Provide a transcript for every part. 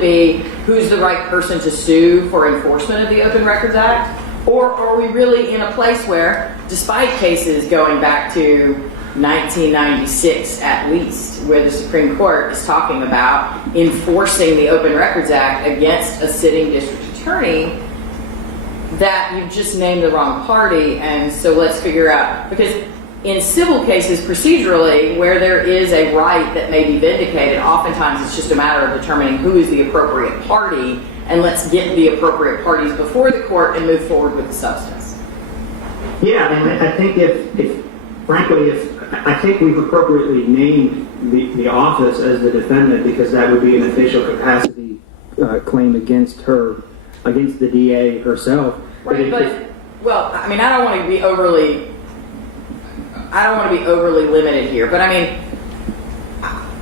be who's the right person to sue for enforcement of the Open Records Act? Or are we really in a place where, despite cases going back to 1996 at least, where the Supreme Court is talking about enforcing the Open Records Act against a sitting district attorney, that you've just named the wrong party? And so let's figure out, because in civil cases procedurally, where there is a right that may be vindicated, oftentimes it's just a matter of determining who is the appropriate party, and let's get the appropriate parties before the court and move forward with the substance. Yeah, and I think frankly, I think we've appropriately named the office as the defendant, because that would be an official capacity claim against her, against the DA herself. Right, well, I mean, I don't want to be overly limited here, but I mean,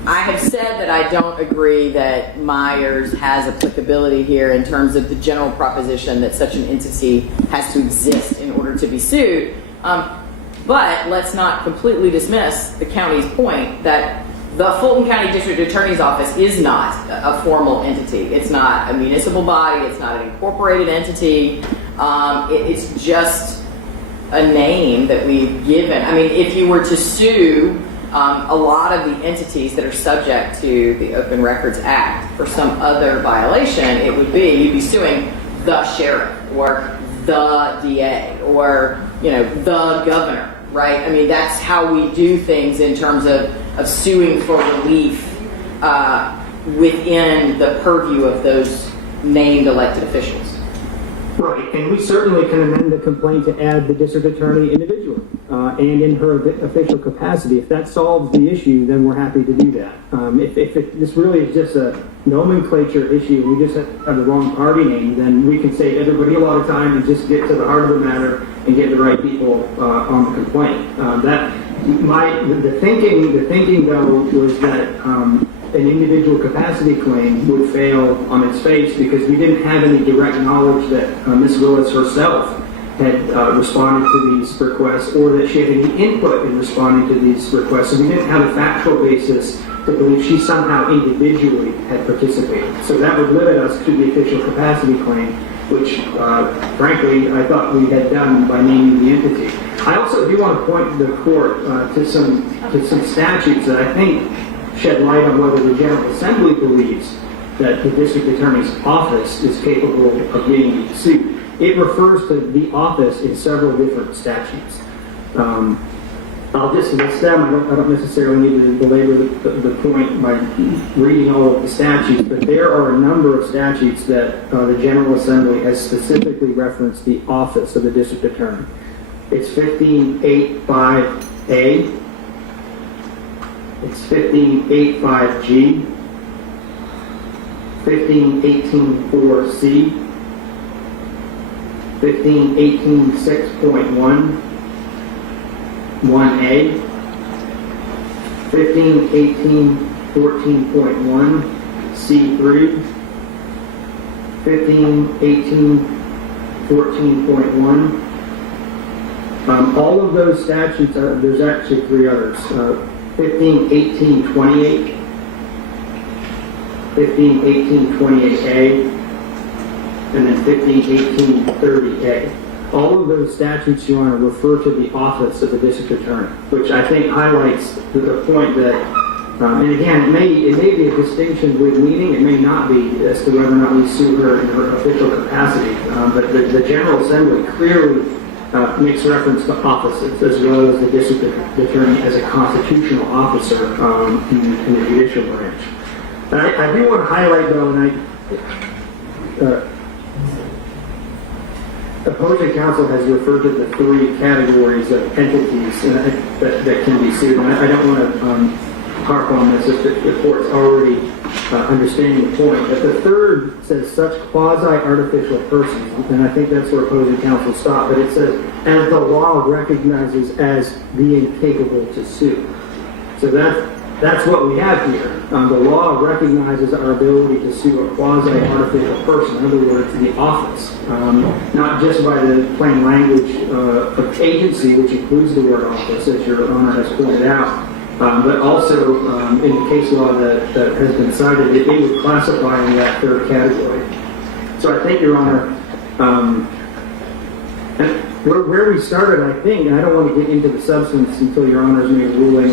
I have said that I don't agree that Myers has applicability here in terms of the general proposition that such an entity has to exist in order to be sued. But let's not completely dismiss the county's point that the Fulton County District Attorney's Office is not a formal entity. It's not a municipal body. It's not an incorporated entity. It's just a name that we've given. I mean, if you were to sue a lot of the entities that are subject to the Open Records Act for some other violation, it would be, you'd be suing the sheriff or the DA or, you know, the governor, right? I mean, that's how we do things in terms of suing for relief within the purview of those named elected officials. Right, and we certainly can amend the complaint to add the district attorney individually and in her official capacity. If that solves the issue, then we're happy to do that. If this really is just a nomenclature issue, we just have the wrong party name, then we can save everybody a lot of time and just get to the heart of the matter and get the right people on the complaint. The thinking though was that an individual capacity claim would fail on its face because we didn't have any direct knowledge that Ms. Willis herself had responded to these requests, or that she had any input in responding to these requests. So we didn't have a factual basis to believe she somehow individually had participated. So that would limit us to the official capacity claim, which frankly I thought we had done by naming the entity. I also do want to point the court to some statutes that I think shed light on whether the General Assembly believes that the district attorney's office is capable of being sued. It refers to the office in several different statutes. I'll just list them. I don't necessarily need to belabor the point by reading all of the statutes, but there are a number of statutes that the General Assembly has specifically referenced the office of the district attorney. It's 1585A. It's 1585G, 15184C, 15186.1, 1A, 151814.1, C3, 151814.1. All of those statutes, there's actually three others. 151828, 151828A, and then 151830A. All of those statutes, Your Honor, refer to the office of the district attorney, which I think highlights the point that, and again, it may be a distinction with meaning, it may not be, as to whether or not we sue her in her official capacity, but the General Assembly clearly makes reference to offices, as well as the district attorney as a constitutional officer in the judicial branch. I do want to highlight, though, and opposing counsel has referred to the three categories of entities that can be sued, and I don't want to harp on this if the court's already understanding the point. But the third says such quasi-artificial persons, and I think that's where opposing counsel stopped, but it says, as the law recognizes as being capable to sue. So that's what we have here. The law recognizes our ability to sue a quasi-artificial person, in other words, the office, not just by the plain language of agency, which includes the word office, as Your Honor has pointed out, but also in the case law that has been cited, it would classify in that third category. So I think, Your Honor, where we started, I think, and I don't want to get into the substance until Your Honor's made a ruling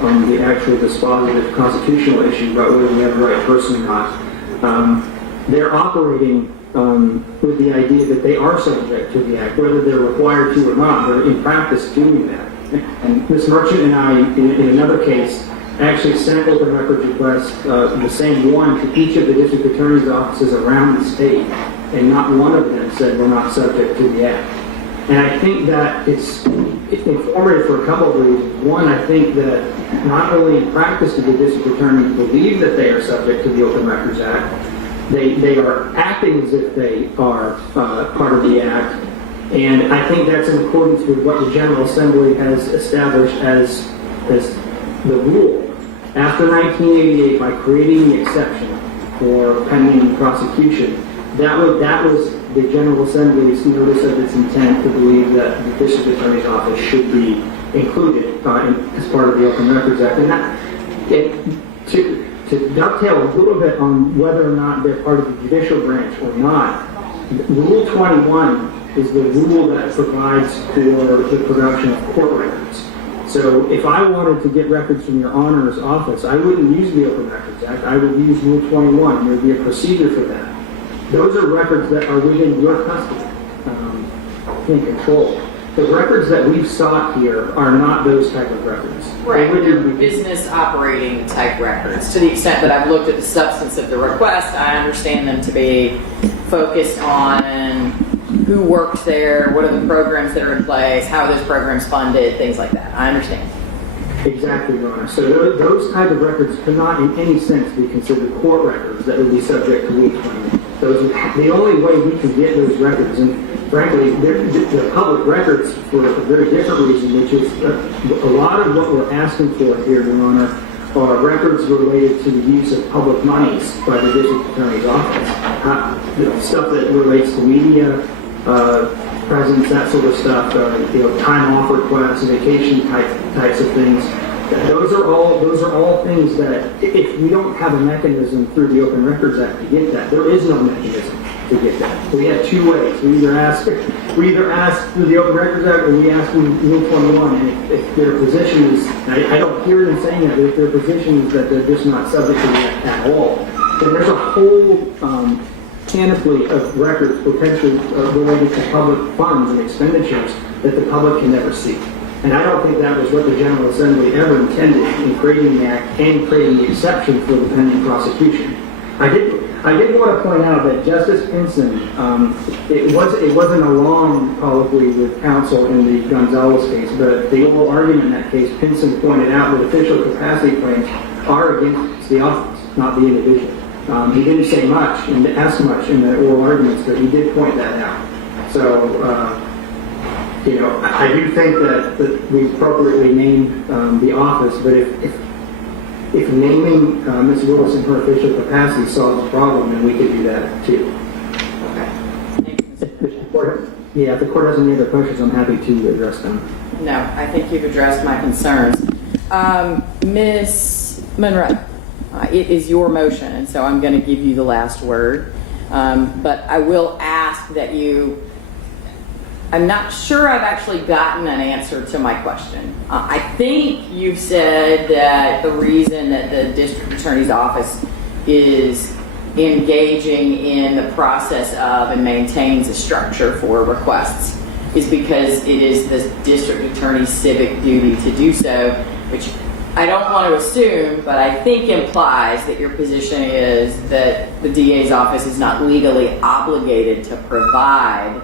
on the actual dispositive constitutional issue about whether we have the right person or not. They're operating with the idea that they are subject to the act, whether they're required to or not. They're in practice doing that. And Ms. Merchant and I, in another case, actually sent open records requests, the same one, to each of the district attorney's offices around the state, and not one of them said we're not subject to the act. And I think that it's informative for a couple of reasons. One, I think that not only in practice do the district attorneys believe that they are subject to the Open Records Act, they are acting as if they are part of the act. And I think that's in accordance with what the General Assembly has established as the rule. After 1988, by creating the exception for pending prosecution, that was the General Assembly's notice of its intent to believe that the District Attorney's Office should be included as part of the Open Records Act. And to dovetail a little bit on whether or not they're part of the judicial branch or not, Rule 21 is the rule that provides for the production of court records. So if I wanted to get records from Your Honor's office, I wouldn't use the Open Records Act. I would use Rule 21. There would be a procedure for that. Those are records that are within your custody and control. The records that we've sought here are not those type of records. Right, they're business operating type records. To the extent that I've looked at the substance of the request, I understand them to be focused on who works there, what are the programs that are in place, how are those programs funded, things like that. I understand. Exactly, Your Honor. So those type of records cannot in any sense be considered court records that would be subject to Rule 21. The only way we can get those records, and frankly, they're public records for a very different reason, which is a lot of what we're asking for here, Your Honor, are records related to the use of public monies by the District Attorney's Office. Stuff that relates to media, presence, that sort of stuff, time off requests, vacation types of things. Those are all things that if we don't have a mechanism through the Open Records Act to get that, there is no mechanism to get that. We have two ways. We either ask through the Open Records Act, or we ask through Rule 21. And if their position is, I don't hear them saying that, but if their position is that they're just not subject to that at all, then there's a whole panoply of records potentially related to public funds and expenditures that the public can never see. And I don't think that was what the General Assembly ever intended in creating the act and creating the exception for the pending prosecution. I did want to point out that Justice Pinson, it wasn't a long colloquy with counsel in the Gonzalez case, but the oral argument in that case, Pinson pointed out that official capacity claims are against the office, not the individual. He didn't say much and ask much in the oral arguments, but he did point that out. So, I do think that we appropriately named the office, but if naming Ms. Willis in her official capacity solves the problem, then we could do that too. Okay. If the court has any other questions, I'm happy to address them. No, I think you've addressed my concerns. Ms. Monroe, it is your motion, and so I'm going to give you the last word. But I will ask that I'm not sure I've actually gotten an answer to my question. I think you've said that the reason that the district attorney's office is engaging in the process of and maintains a structure for requests is because it is the district attorney's civic duty to do so, which I don't want to assume, but I think implies that your position is that the DA's office is not legally obligated to provide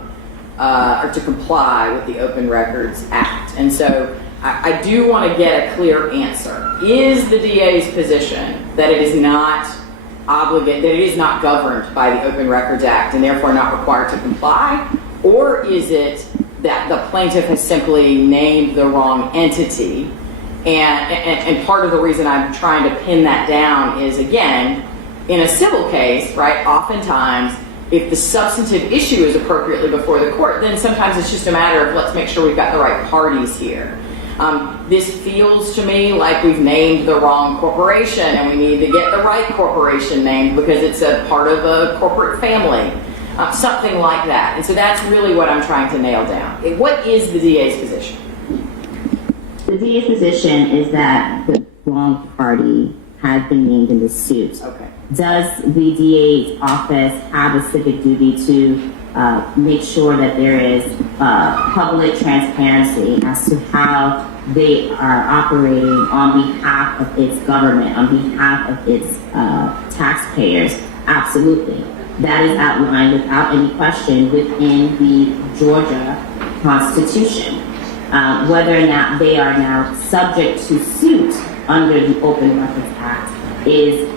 or to comply with the Open Records Act. And so I do want to get a clear answer. Is the DA's position that it is not obligated, that it is not governed by the Open Records Act and therefore not required to comply? Or is it that the plaintiff has simply named the wrong entity? And part of the reason I'm trying to pin that down is, again, in a civil case, right, oftentimes if the substantive issue is appropriately before the court, then sometimes it's just a matter of let's make sure we've got the right parties here. This feels to me like we've named the wrong corporation and we need to get the right corporation named because it's a part of a corporate family, something like that. And so that's really what I'm trying to nail down. What is the DA's position? The DA's position is that the wrong party has been named in the suit. Okay. Does the DA's office have a civic duty to make sure that there is public transparency as to how they are operating on behalf of its government, on behalf of its taxpayers? Absolutely. That is outlined without any question within the Georgia Constitution. Whether or not they are now subject to suit under the Open Records Act is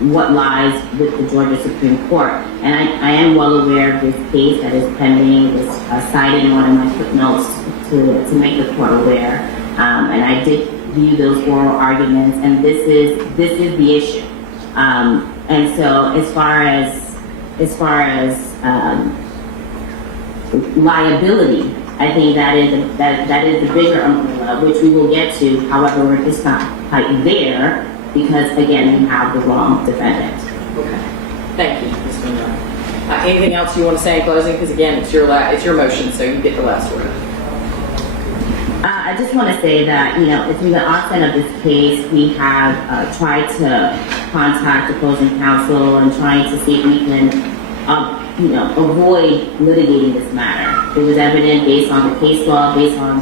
what lies with the Georgia Supreme Court. And I am well aware of this case that is pending. It was cited in one of my footnotes to make the court aware. And I did view those oral arguments, and this is the issue. And so as far as liability, I think that is the bigger umbrella, which we will get to. However, we're just not quite there because, again, we have the wrong defendant. Okay. Thank you, Ms. Monroe. Anything else you want to say in closing? Because again, it's your motion, so you get the last word. I just want to say that, from the onset of this case, we have tried to contact opposing counsel and trying to see if we can, avoid litigating this matter. It was evident based on the case law, based on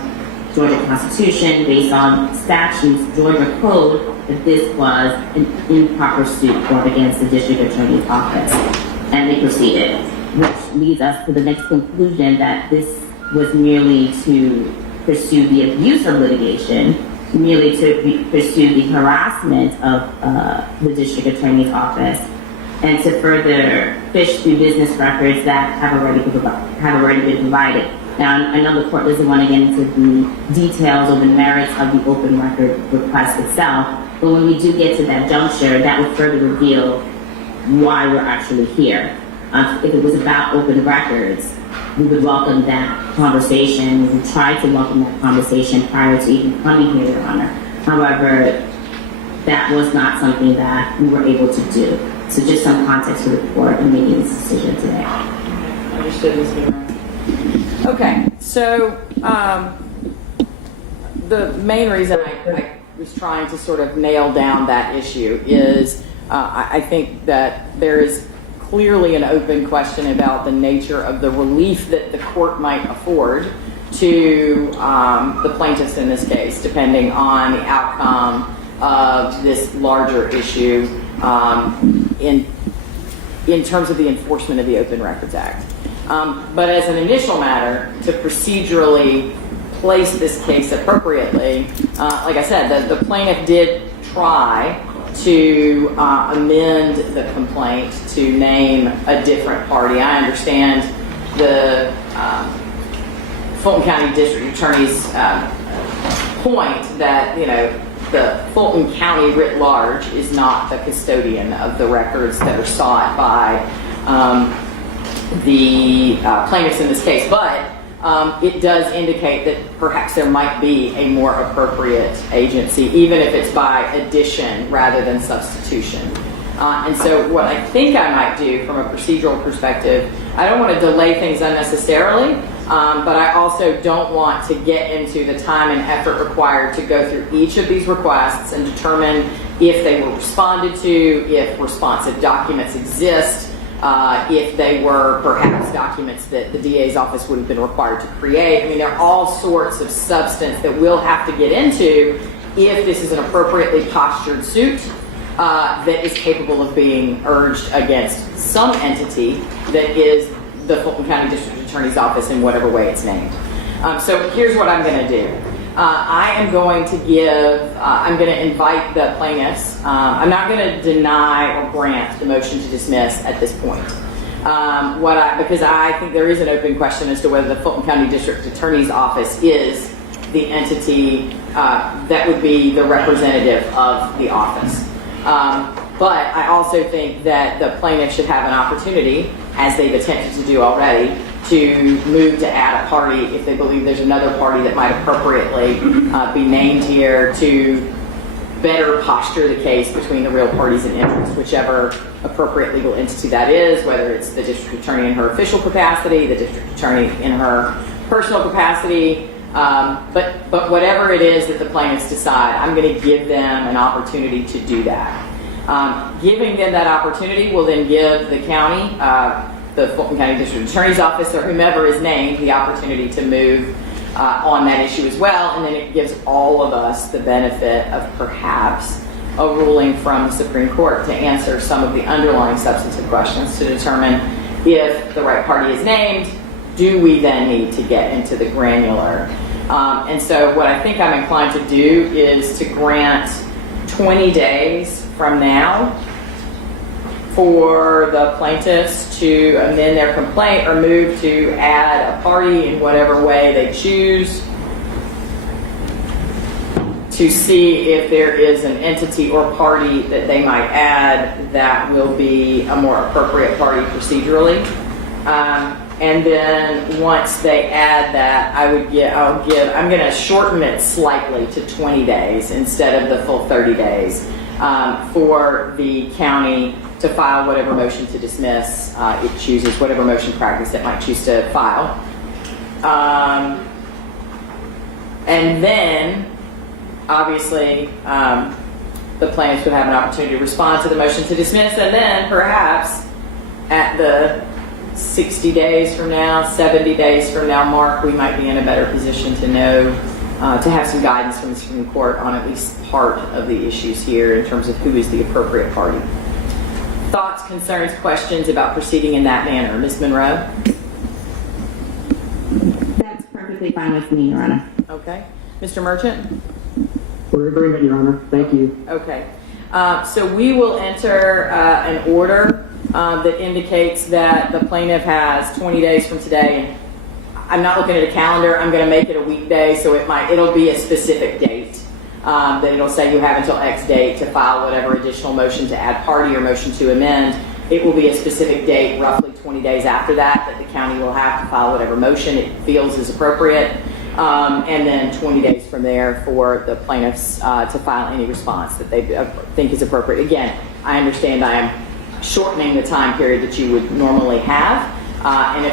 Georgia Constitution, based on statutes, Georgia Code, that this was an improper suit brought against the District Attorney's Office. And they proceeded, which leads us to the next conclusion that this was merely to pursue the abuse of litigation, merely to pursue the harassment of the District Attorney's Office, and to further fish through business records that have already been provided. Now, I know the court doesn't want to get into the details or the merits of the open record request itself, but when we do get to that juncture, that would further reveal why we're actually here. If it was about open records, we would welcome that conversation. We tried to welcome that conversation prior to even coming here, Your Honor. However, that was not something that we were able to do. So just some context for the court in making this decision today. Understood, Ms. Monroe. Okay, so the main reason I was trying to sort of nail down that issue is I think that there is clearly an open question about the nature of the relief that the court might afford to the plaintiffs in this case, depending on the outcome of this larger issue in terms of the enforcement of the Open Records Act. But as an initial matter, to procedurally place this case appropriately, like I said, the plaintiff did try to amend the complaint to name a different party. I understand the Fulton County District Attorney's point that, the Fulton County writ large is not the custodian of the records that are sought by the plaintiffs in this case, but it does indicate that perhaps there might be a more appropriate agency, even if it's by addition rather than substitution. And so what I think I might do from a procedural perspective, I don't want to delay things unnecessarily, but I also don't want to get into the time and effort required to go through each of these requests and determine if they were responded to, if responsive documents exist, if they were perhaps documents that the DA's office would have been required to create. I mean, there are all sorts of substance that we'll have to get into if this is an appropriately postured suit that is capable of being urged against some entity that is the Fulton County District Attorney's Office in whatever way it's named. So here's what I'm going to do. I am going to invite the plaintiffs. I'm not going to deny or grant the motion to dismiss at this point. Because I think there is an open question as to whether the Fulton County District Attorney's Office is the entity that would be the representative of the office. But I also think that the plaintiff should have an opportunity, as they've attempted to do already, to move to add a party if they believe there's another party that might appropriately be named here to better posture the case between the real parties in interest, whichever appropriate legal entity that is, whether it's the district attorney in her official capacity, the district attorney in her personal capacity, but whatever it is that the plaintiffs decide, I'm going to give them an opportunity to do that. Giving them that opportunity will then give the county, the Fulton County District Attorney's Office, or whomever is named, the opportunity to move on that issue as well, and then it gives all of us the benefit of perhaps a ruling from the Supreme Court to answer some of the underlying substantive questions to determine if the right party is named, do we then need to get into the granular? And so what I think I'm inclined to do is to grant 20 days from now for the plaintiffs to amend their complaint or move to add a party in whatever way they choose, to see if there is an entity or party that they might add that will be a more appropriate party procedurally. And then once they add that, I'm going to shorten it slightly to 20 days instead of the full 30 days for the county to file whatever motion to dismiss it chooses, whatever motion practice it might choose to file. And then, obviously, the plaintiffs would have an opportunity to respond to the motion to dismiss, and then perhaps at the 60 days from now, 70 days from now mark, we might be in a better position to know, to have some guidance from the Supreme Court on at least part of the issues here in terms of who is the appropriate party. Thoughts, concerns, questions about proceeding in that manner? Ms. Monroe? That's perfectly fine with me, Your Honor. Okay. Mr. Merchant? We're in agreement, Your Honor. Thank you. Okay. So we will enter an order that indicates that the plaintiff has 20 days from today. I'm not looking at a calendar. I'm going to make it a weekday, so it'll be a specific date. That it'll say you have until X date to file whatever additional motion to add party or motion to amend. It will be a specific date, roughly 20 days after that the county will have to file whatever motion it feels is appropriate. And then 20 days from there for the plaintiffs to file any response that they think is appropriate. Again, I understand I am shortening the time period that you would normally have. And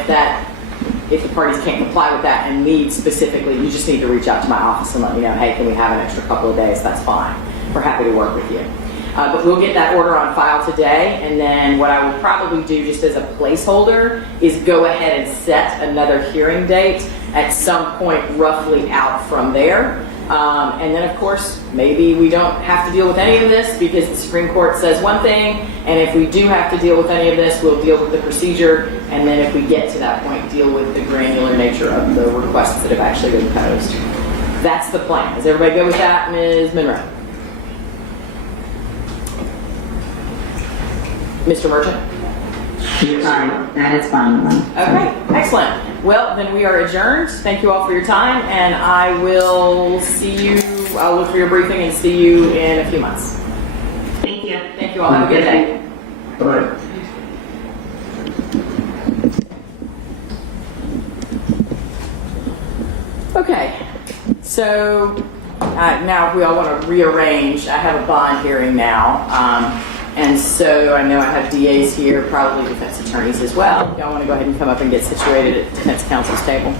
if the parties can't comply with that and need specifically, you just need to reach out to my office and let me know, hey, can we have an extra couple of days? That's fine. We're happy to work with you. But we'll get that order on file today, and then what I will probably do just as a placeholder is go ahead and set another hearing date at some point roughly out from there. And then, of course, maybe we don't have to deal with any of this because the Supreme Court says one thing, and if we do have to deal with any of this, we'll deal with the procedure, and then if we get to that point, deal with the granular nature of the requests that have actually been posed. That's the plan. Is everybody good with that, Ms. Monroe? Mr. Merchant? Sorry, that is fine. Okay, excellent. Well, then we are adjourned. Thank you all for your time, and I will see you, I'll look for your briefing and see you in a few months. Thank you. Thank you all. Have a good day. Bye. Okay, so now if we all want to rearrange, I have a bond hearing now. And so I know I have DAs here, probably defense attorneys as well. Y'all want to go ahead and come up and get situated at defense counsel's table?